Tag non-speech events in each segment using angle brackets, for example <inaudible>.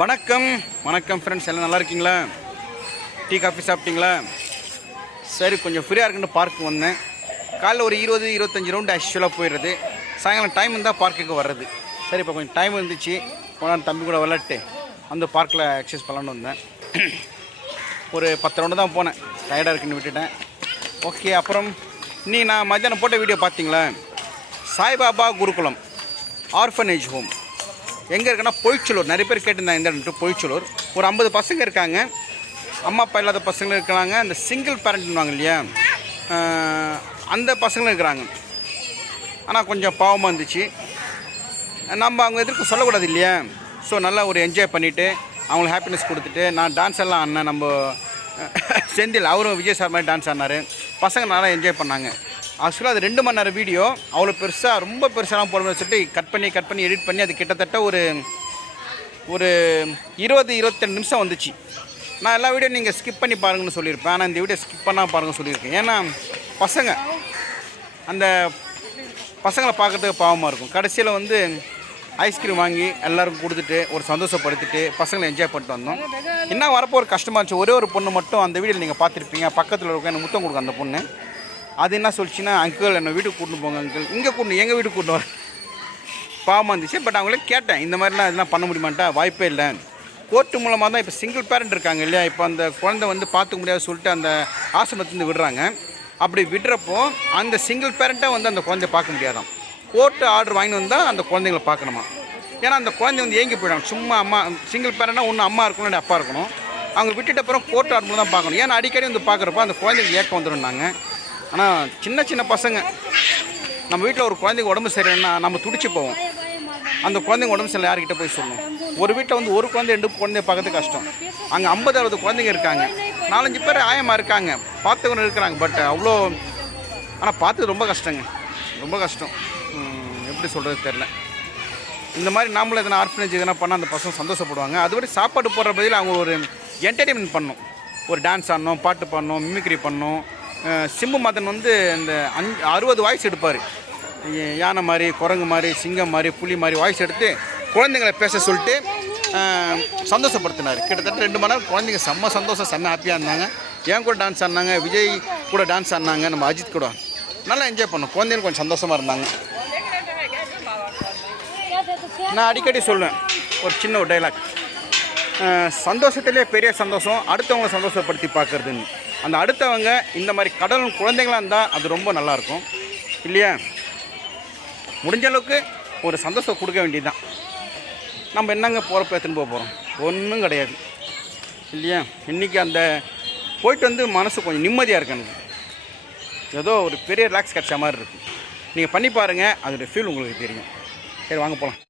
வணக்கம். வணக்கம் ஃப்ரெண்ட்ஸ் எல்லாம் நல்லா இருக்கீங்களா? டீ காஃபி சாப்பிட்டீங்களா? சரி கொஞ்சம் ஃப்ரீயாக இருக்குன்னு பார்க்கு வந்தேன். காலைல ஒரு இருபது இருபத்தஞ்சி ரவுண்டு ஆக்சுவலாக போயிடுறது. சாயங்காலம் டைம் இருந்தால் பார்க்குக்கு வர்றது. சரி இப்போ கொஞ்சம் டைம் இருந்துச்சு. போனால் தம்பி கூட விளாட்டு அந்த பார்க்கில் எக்ஸசைஸ் பண்ணலான்னு வந்தேன். ஒரு பத்து ரவுண்டு தான் போனேன். டயர்டாக இருக்குன்னு விட்டுட்டேன். ஓகே அப்புறம் நீ நான் மத்தியானம் போட்ட வீடியோ பார்த்தீங்களா சாய்பாபா குருகுலம் ஆர்ஃபனேஜ் ஹோம் எங்கே இருக்குன்னா பொய்ச்சலூர். நிறைய பேர் கேட்டிருந்தாங்க இந்த இடம் பொய்ச்சலூர். ஒரு ஐம்பது பசங்க இருக்காங்க. அம்மா அப்பா இல்லாத பசங்களும் இருக்கிறாங்க. அந்த சிங்கிள் பேரண்ட்னுவாங்க இல்லையா? அந்த பசங்களும் இருக்கிறாங்க. ஆனால் கொஞ்சம் பாவமாக இருந்துச்சு. நம்ம அவங்க எதிர்க்க சொல்லக்கூடாது இல்லையா? ஸோ நல்லா ஒரு என்ஜாய் பண்ணிவிட்டு அவங்களுக்கு ஹாப்பினஸ் கொடுத்துட்டு நான் டான்ஸ் எல்லாம் ஆடினேன். நம்ம செந்தில் அவரும் விஜய் சார் மாதிரி டான்ஸ் ஆடினார். பசங்க நல்லா என்ஜாய் பண்ணாங்க. ஆக்சுவலாக அது ரெண்டு மணி நேரம் வீடியோ அவ்வளோ பெருசாக ரொம்ப பெருசாலாம் போடணும்னு சொல்லிட்டு கட் பண்ணி கட் பண்ணி எடிட் பண்ணி அது கிட்டத்தட்ட ஒரு ஒரு இருபது இருபத்தெண்டு நிமிஷம் வந்துச்சு. நான் எல்லா வீடியோ நீங்கள் ஸ்கிப் பண்ணி பாருங்கன்னு சொல்லியிருப்பேன். ஆனால் இந்த வீடியோ ஸ்கிப் பண்ணால் பாருங்கன்னு சொல்லியிருக்கேன். ஏன்னா பசங்க அந்த பசங்களை பார்க்கறதுக்கு பாவமாக இருக்கும். கடைசியில் வந்து ஐஸ்கிரீம் வாங்கி எல்லாருக்கும் கொடுத்துட்டு ஒரு சந்தோஷப்படுத்திட்டு பசங்களை என்ஜாய் பண்ணிட்டு வந்தோம். என்ன வரப்போ ஒரு கஷ்டமாக இருந்துச்சு. ஒரே ஒரு பொண்ணு மட்டும் அந்த வீடியோவில் நீங்கள் பார்த்துருப்பீங்க. பக்கத்தில் இருக்க எனக்கு முத்தம் கொடுக்கும் அந்த பொண்ணு. அது என்ன சொல்லிச்சுன்னா அங்கிள் என்னை வீட்டுக்கு கூட்டிட்டு போங்க அங்கிள் இங்கே கூட்டு எங்கள் வீட்டுக்கு கூட்டு வர? பாவமாக இருந்துச்சு. பட் அவங்களே கேட்டேன் இந்த மாதிரிலாம் இதெல்லாம் பண்ண முடியுமான்ட்டா? வாய்ப்பே இல்லை. கோர்ட்டு மூலமாக தான் இப்போ சிங்கிள் பேரண்ட் இருக்காங்க இல்லையா? இப்போ அந்த குழந்தை வந்து பார்த்துக்க முடியாது சொல்லிட்டு அந்த ஆசிரமத்துலேருந்து விடுறாங்க. அப்படி விடுறப்போ அந்த சிங்கிள் பேரண்ட்டாக வந்து அந்த குழந்தைய பார்க்க முடியாதான் கோர்ட்டு ஆர்டர் வாங்கிட்டு வந்தால் அந்த குழந்தைங்கள பார்க்கணுமா? ஏன்னா அந்த குழந்தை வந்து ஏங்கி போயிடும். சும்மா அம்மா சிங்கிள் பேரண்ட்னா ஒன்று அம்மா இருக்கணும் இல்லை அப்பா இருக்கணும். அவங்க விட்டுட்டு அப்புறம் கோர்ட் ஆர்டர் தான் பார்க்கணும். ஏன்னா அடிக்கடி வந்து பார்க்குறப்போ அந்த குழந்தைங்க ஏக்கம் வந்துடும்னாங்க. ஆனால் சின்ன சின்ன பசங்க. நம்ம வீட்டில் ஒரு குழந்தைங்க உடம்பு சரியில்லைன்னா நம்ம துடிச்சு போவோம். அந்த குழந்தைங்க உடம்பு சரியில்லை யார்கிட்ட போய் சொல்லணும்? ஒரு வீட்டில் வந்து ஒரு குழந்தை ரெண்டு குழந்தைய பார்க்கறது கஷ்டம். அங்கே ஐம்பது அறுபது குழந்தைங்க இருக்காங்க. நாலஞ்சு பேர் ஆயமாக இருக்காங்க. பார்த்துக்கணும் இருக்கிறாங்க. பட் அவ்வளோ ஆனால் பார்த்து ரொம்ப கஷ்டங்க. ரொம்ப கஷ்டம். எப்படி சொல்கிறது தெரில இந்த மாதிரி நாமளும் எதனா ஆர்ஃபனேஜ் எதனா பண்ணால் அந்த பசங்க சந்தோஷப்படுவாங்க. அதுபடி சாப்பாடு போடுற பதில் அவங்க ஒரு என்டர்டெயின்மெண்ட் பண்ணணும் ஒரு டான்ஸ் ஆடணும் பாட்டு பாடணும் மிமிக்ரி பண்ணணும் சிம்பு மாதன் வந்து இந்த அஞ்சு அறுபது வாய்ஸ் எடுப்பார். யானை மாதிரி குரங்கு மாதிரி சிங்கம் மாதிரி புலி மாதிரி வாய்ஸ் எடுத்து குழந்தைங்களை பேச சொல்லிட்டு சந்தோஷப்படுத்தினார். கிட்டத்தட்ட ரெண்டு மணி நேரம் குழந்தைங்க செம்ம சந்தோஷம் செம்ம ஹாப்பியாக இருந்தாங்க. என் கூட டான்ஸ் ஆடினாங்க விஜய் கூட டான்ஸ் ஆடினாங்க நம்ம அஜித் கூட. நல்லா என்ஜாய் பண்ணோம். குழந்தைங்க கொஞ்சம் சந்தோஷமாக இருந்தாங்க. நான் அடிக்கடி சொல்லுவேன் ஒரு சின்ன ஒரு டைலாக் சந்தோஷத்திலே பெரிய சந்தோஷம் அடுத்தவங்களை சந்தோஷப்படுத்தி பார்க்குறதுன்னு. அந்த அடுத்தவங்க இந்த மாதிரி கடலும் குழந்தைங்களாக இருந்தால் அது ரொம்ப நல்லாயிருக்கும். இல்லையா? முடிஞ்ச அளவுக்கு ஒரு சந்தோஷம் கொடுக்க வேண்டியதுதான். நம்ம என்னங்க போகிறப்ப எடுத்துன்னு போக போகிறோம் ஒன்றும் கிடையாது. இல்லையா? இன்றைக்கி அந்த போயிட்டு வந்து மனசு கொஞ்சம் நிம்மதியாக இருக்கு எனக்கு. ஏதோ ஒரு பெரிய ரிலாக்ஸ் கிடச்ச மாதிரி இருக்குது நீங்கள் பண்ணி பாருங்கள் அதோடய ஃபீல் உங்களுக்கு தெரியும். சரி வாங்க போகலாம்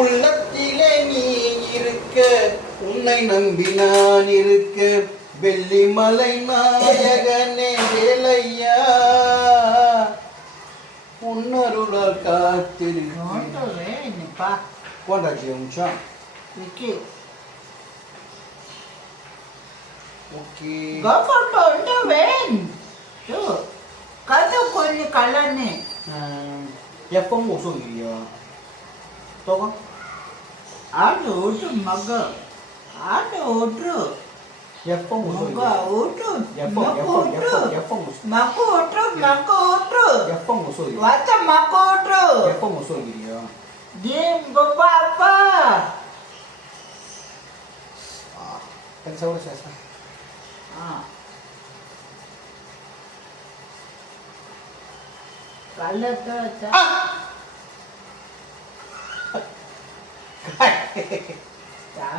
உள்ளத்திலே நீ இருக்க உன்னை நம்பி நான் இருக்க வெள்ளிமலை நாயகனே வேலையா? உன்னருளால் காத்திருக்கேன் கொண்டாச்சு நிமிஷம். ஓகே. கொஞ்சம் கலன்னு எப்பவும் ஒசுங்கிறியா தோகம் ஆட்டு ஓட்டு மக ஆட்டு ஓட்டு எப்பவும் மக ஓட்டு எப்போ மக்க வரியா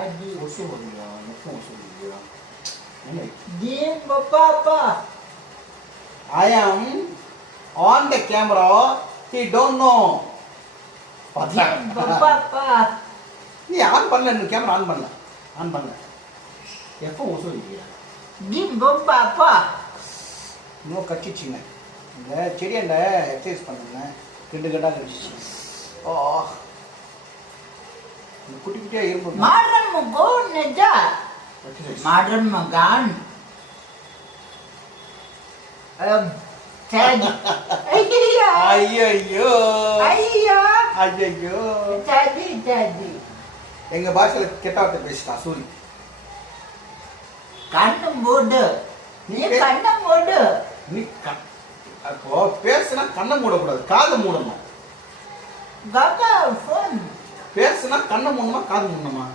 எப்பவும் ஒசுங்கிறியா என்ன ஜீம் பாப்பா அப்பா I am on the camera. He don't know. பாப்பா அப்பா நீ ஆன் பண்ணல இன்னும் கேமரா ஆன் பண்ணல ஆன் பண்ணல எப்போ ஒசு இல்லையா ஜீம் பாப்பா இன்னும் கட்டிச்சிங்க இந்த செடியாண்ட எக்ஸசைஸ் பண்ணுங்க ரெண்டு கண்டாக கடிச்சிச்சு ஓ இந்த குட்டி குட்டியாக இரும்பு மாடன் முகோ நெஜா மாடன் மகான் ஐயா ஐயோ ஐயா ஐயோ எங்க பாஷையில கெட்ட வார்த்தை பேசிட்டான் சூரி கண்ணு மூடு. நீ கண்ணை மூடு. நீ க- அப்போ பேசுனா கண்ணை மூடக்கூடாது காதை மூடணும். கங்கா ஃபோன் பேசுனா கண்ணை மூடணுமா காது மூடணுமா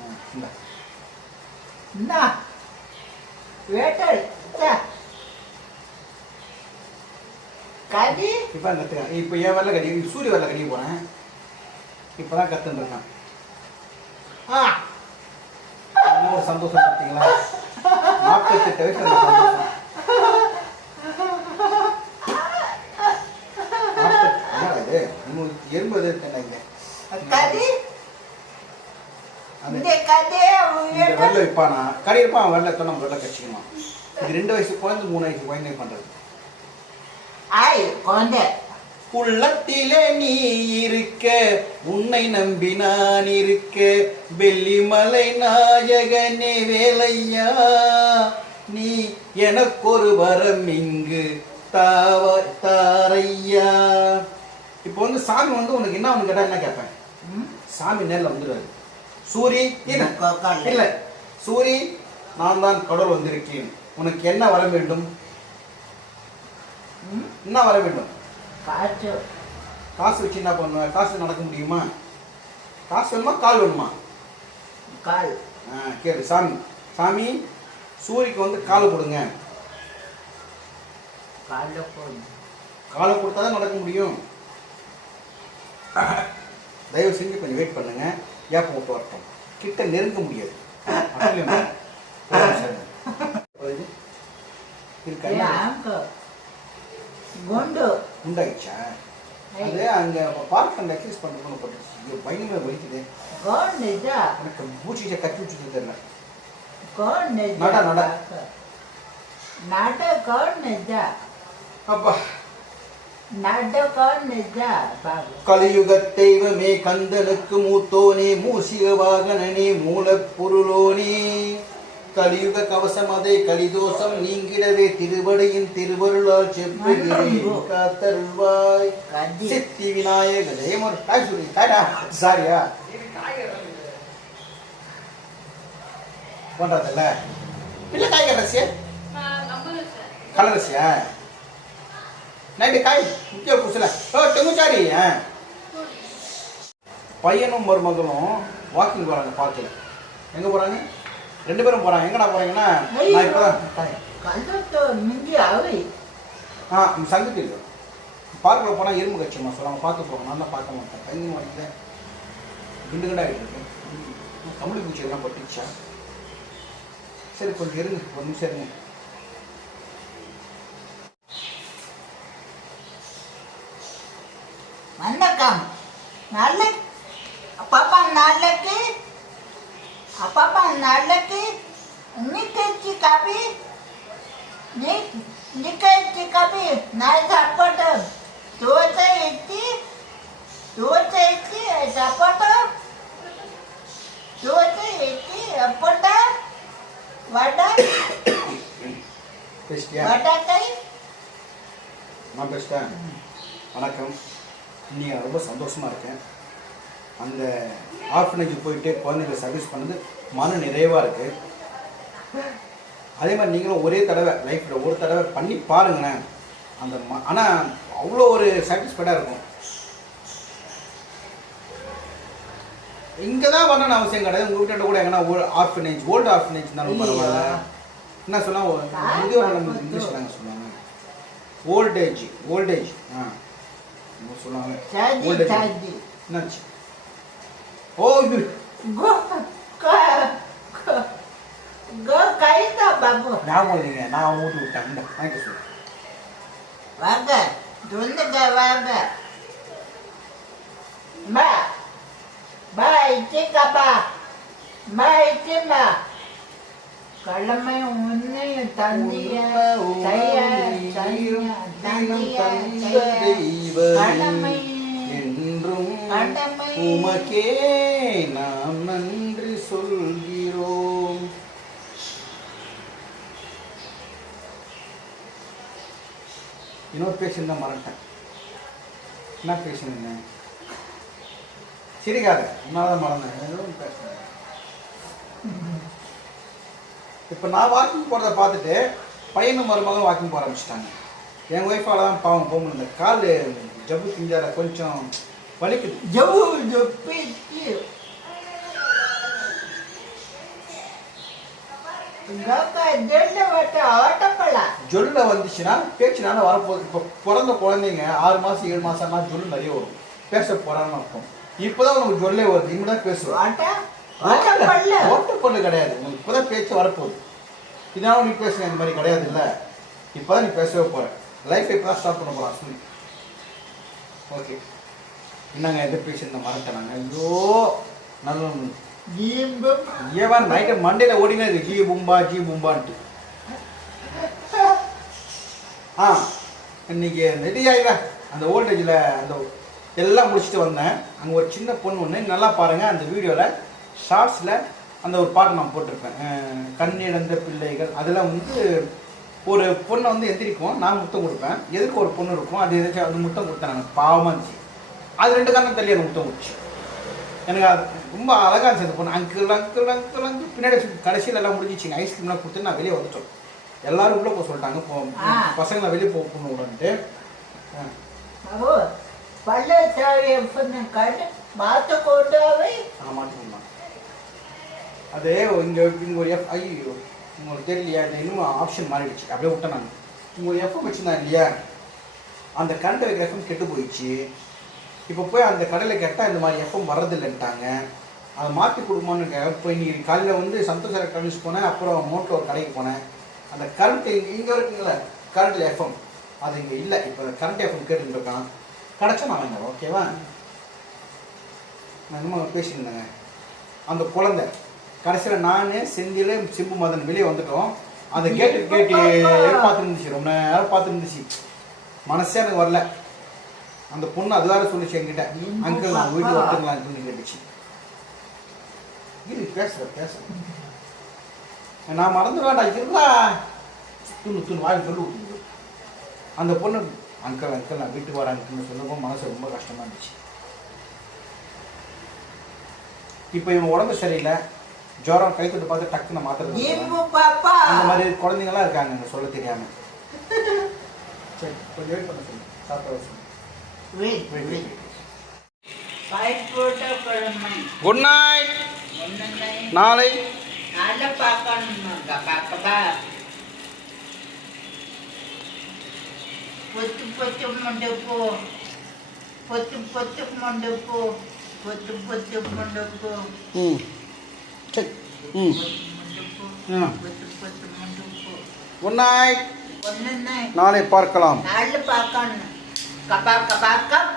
ம், இந்தா. சா. கதி. இப்ப தான் கத்துக்கிறேன். இப்போ என் வரல கடி சூரிய வரல கடிக்க போறேன். இப்பதான் கத்துன்னு இருக்கான். ஆ. ஒரு சந்தோஷம் பார்த்தீங்களா நாற்பத்தெட்டு வயசு அந்த சந்தோஷம் நாற்பத்தி- என்னடா இது உங்களுக்கு எறும்பு இந்த வெள்ளை வைப்பானா கடை இருப்பான் அவன் வெள்ளை நம்ம வெள்ளை கட்சிக்கணும் இது ரெண்டு வயசு குழந்தை மூணு வயசு குழந்தை பண்றது ஆய் உள்ளத்திலே நீ இருக்க உன்னை நம்பி நான் இருக்க வெள்ளிமலை நாயகனே வேலையா? நீ எனக்கொரு வரம் இங்கு தாவ தாரையா? இப்போ வந்து சாமி வந்து உனக்கு என்ன ஒன்று கேட்டா என்ன கேட்பேன்? சாமி நேரில் வந்துடுவாரு சூரி இல்ல. கொக்கல. இல்ல. சூரி நான் தான் கடவுள் வந்திருக்கேன். உனக்கு என்ன வர வேண்டும்? என்ன வர வேண்டும்? காற்று காசு வச்சு என்ன பண்ணுவ? காசு நடக்க முடியுமா? காசு வேணுமா? கால் வேணுமா? கால். ஆ கேளு. சாமி சாமி சூரிக்கு வந்து கால் கொடுங்க கால போன் காலை கொடுத்தா தான் நடக்க முடியும். <laughs> தயவு செஞ்சு கொஞ்சம் வெயிட் பண்ணுங்க. ஏப்பம் விட்டு வரட்டும். கிட்ட நெருங்க முடியாது. உண்டாயிடுச்சா அது அங்கே பார்க் அண்ட் எக்ஸசைஸ் பண்ணுறதுன்னு போட்டுருச்சு. ஐயோ பயங்கர வலிக்குது. எனக்கு மூச்சிச்ச கட்டி வச்சுட்டு தெரியல. நட நட. நட அப்பா. கலியுக தெய்வமே கந்தனுக்கு மூத்தோனே மூசிக வாகனனே மூலப்பொருளோனே கலியுக கவசம் அதை கலிதோஷம் நீங்கிடவே திருவடியின் திருவருளால் செப்புகிறேன் காத்தருள்வாய். கதி. சித்தி விநாயக ஜெயமர் காய் சொல்லி காய்டா சாரியா பண்றதில்ல இல்ல காய் கட்டசியா கலரசியா? நைட்டு காய் முக்கிய புதுசில் ஓ டெங்குச்சாரி பையனும் மருமகளும் வாக்கிங் போகிறாங்க பார்க்கில் எங்கே போகிறாங்க ரெண்டு பேரும் போகிறாங்க எங்கடா போகிறாங்கன்னா நான் இப்போ தான் ஆ சங்கத்தில் பார்க்கில் போனால் எறும்பு கட்சியம்மா சொல்லுவாங்க பார்த்து போகிறோம் நான் பார்க்க மாட்டேன். கைங்க மாட்டேன் குண்டு குண்டாகிட்டு இருக்கேன் கம்பளி பூச்சி எல்லாம் பட்டுச்சா? சரி கொஞ்சம் இருங்க. ஒரு நிமிஷம் இருங்க. நல்ல பாப்பா நாளைக்கு பாப்பா நாளைக்கு நிக்கச்சி காபி நிக்கச்சி காபி நான் சாப்பாடு தோசை இட்லி தோசை இட்லி சாப்பாடு தோசை இட்லி அப்பட்டா வடை பேசிட்டியா வடை நான் பேசிட்டேன் வணக்கம் இன்னைக்கு நான் ரொம்ப சந்தோஷமாக இருக்கேன். அந்த ஆர்ஃபனேஜ் போயிட்டு குழந்தைங்களுக்கு சர்வீஸ் பண்ணது மன நிறைவாக இருக்குது அதே மாதிரி நீங்களும் ஒரே தடவை லைஃப்பில் ஒரு தடவை பண்ணி பாருங்களேன். அந்த ம ஆனால் அவ்வளோ ஒரு சாட்டிஸ்ஃபைடாக இருக்கும். இங்கே தான் வரணும்னு அவசியம் கிடையாது. உங்கள் வீட்டில் கூட எங்கன்னா ஆர்ஃபனேஜ் ஓல்டு ஆர்ஃபனேஜ் இருந்தாலும் பரவாயில்ல. என்ன சொன்னா முதியோர் இங்கிலீஷ் நாங்கள் சொன்னாங்க. ஓல்டேஜ் ஓல்டேஜ் ஆ. என்ன சொல்லுவாங்க சாதி Old age. சாதி என்னாச்சு ஓ இது கோ க- க- கோ கைதா பாபு ஞாபகம் இல்லைங்க நான் ஊட்டி விட்டேன் இந்த வாங்கிக்க சொல்லு வாங்க துண்டுங்க வாங்க மா பா இச்சிக்கப்பா மா இச்சிமா கடமை உன்னையும் தந்திய செய்ய செய்ய தந்திய கடமை என்றும் கடமை உமக்கே நாம் நன்றி சொல்கிறோம். இன்னொரு பேசியிருந்தா மறந்துட்டேன். என்ன பேசியிருந்தேன் சிரிக்காத. உன்னால தான் மறந்தேன் பேசுறேன். இப்போ நான் வாக்கிங் போகிறத பார்த்துட்டு பையனும் மருமகளும் வாக்கிங் போக ஆரம்பிச்சிட்டாங்க. என் ஒய்ஃபால தான் பாவம் போக முடியல. கால் ஜவ்வு திஞ்சால கொஞ்சம் வலிக்குது. ஜவு ஜொப்பிச்சு காக்கா ஜெண்ட வட்ட ஆட்டப்பல. ஜொல்ல வந்துச்சுன்னா பேச்சுனால வரப்போகுது. இப்போ பிறந்த குழந்தைங்க ஆறு மாதம் ஏழு மாதம்னா ஜொல்லு நிறைய வரும். பேச போகிறான்னு அர்த்தம். இப்போதான் உனக்கு ஜொல்லே வருது. இனிமே தான் பேசுவேன் ஆட்டப்பல்ல ஓட்டப்பொருள் கிடையாது. உங்களுக்கு இப்போதான் பேச்சு வரப்போகுது. இதனால நீ பேசுன இந்த மாதிரி கிடையாது இல்லை. இப்போதான் நீ பேசவே போற. லைஃப் இப்போ தான் ஸ்டார்ட் பண்ண சொல்லி. ஓகே என்னங்க எந்த பேசியிருந்த மறந்துட்டேன் நாங்கள் ஐயோ நல்ல ஏவன் நைட்டு மண்டேல ஓடினே இருக்கு. G பும்பா G பும்பான்ட்டு. ஆ இன்னைக்கு ரெடி அந்த ஓல்டேஜில் அந்த எல்லாம் முடிச்சுட்டு வந்தேன். அங்கே ஒரு சின்ன பொண்ணு ஒன்று நல்லா பாருங்கள் அந்த வீடியோவில் ஷார்ட்ஸில் அந்த ஒரு பாட்டு நான் போட்டிருப்பேன். அஹ், கண்ணிழந்த பிள்ளைகள். அதெல்லாம் வந்து ஒரு பொண்ணை வந்து எந்திரிக்கும். நான் முத்தம் கொடுப்பேன். எதுக்கு ஒரு பொண்ணு இருக்கும்? அது எதாச்சும் அது முத்தம் கொடுத்தேன் நான். பாவமாக இருந்துச்சு. அது ரெண்டு காரணம் தள்ளி அந்த முத்தம் கொடுச்சு எனக்கு அது ரொம்ப அழகாக இருந்துச்சு அந்த பொண்ணு. அங்கிள் அங்கிள் அங்கிள் அங்கிள் பின்னாடி கடைசியில் எல்லாம் முடிஞ்சிச்சிங்க ஐஸ்கிரீம்லாம் கொடுத்து நான் வெளியே வந்துட்டோம் எல்லாரும் உள்ளே போக சொல்லிட்டாங்க. போ ஆ. பசங்களை வெளியே போக பள்ளச்சாரி எப்பன்னு கண்டு மாத்த கொண்டாவே. நான் மாட்டிக்கலாம் அது இங்கே இங்கே ஒரு எஃப் ஐயோ உங்களுக்கு தெரியலையா? இந்த இன்னும் ஆப்ஷன் மாறிடுச்சு. அப்படியே விட்டேன் நான். இங்கே ஒரு எஃப்எம் வச்சுருந்தாங்க இல்லையா? அந்த கரண்ட் வைக்கிற எஃப்எம் கெட்டு போயிடுச்சு. இப்போ போய் அந்த கடையில் கேட்டால் இந்த மாதிரி எஃப்எம் வர்றதில்லைன்ட்டாங்க. அதை மாற்றி கொடுக்குமான்னு போய் இப்போ இன்னைக்கு காலையில் வந்து சந்தோஷ் எலக்ட்ரானிக்ஸ் போனேன் அப்புறம் மோட்டர் ஒரு கடைக்கு போனேன். அந்த கரண்ட் இங்கே இங்கே இருக்குங்களே கரண்ட்டில் எஃப்எம் அது இங்கே இல்லை. இப்போ கரண்ட் எஃப்எம் கேட்டுருக்கான் கிடச்சா நான் வாங்க ஓகேவா நான் இன்னும் பேசியிருந்தேங்க அந்த குழந்தை. கடைசியில் நான் செந்தில் சிம்பு மதன் வெளியே வந்துட்டோம். அந்த கேட்டு கேட்டு பார்த்துட்டு இருந்துச்சு ரொம்ப நேரம் பார்த்துட்டு இருந்துச்சு மனசே எனக்கு வரல. அந்த பொண்ணு அது வேற சொல்லிச்சு என்கிட்ட. அங்கிள் நான் வீட்டில் பாப்பா. ஒட்டுங்களா அங்கிள்னு கேட்டுச்சு. இரு பேசுகிறேன் பேசுகிறேன் நான் மறந்து வேண்டாம் இருந்தா துணு துணு வாயில் சொல்லு. அந்த பொண்ணு அங்கிள் அங்கிள் நான் வீட்டுக்கு வரேன் அங்கிள்னு சொல்லும்போது மனசு ரொம்ப கஷ்டமா இருந்துச்சு. இப்போ இவன் உடம்பு சரியில்லை. ஜுரம் கை தொட்டு பார்த்து டக்குன்னு மாத்திரை அந்த மாதிரி குழந்தைங்களாம் இருக்காங்க இங்க சொல்ல தெரியாம. சரி கொஞ்சம் வெயிட் பண்ண சொல்லு. சாப்பிட சொல்லு. குட் நைட் நாளை. நல்ல பார்க்கணும்? பார்க்கபா பொத்து பொத்து முண்டுப்பு பொத்து பொத்து முண்டுப்பு பொத்து பொத்து முண்டுப்பு ம். சரி. ம். ஆ. குட் நைட் நாளை பார்க்கலாம். நல்ல பார்க்கணும். கபா கபா கப்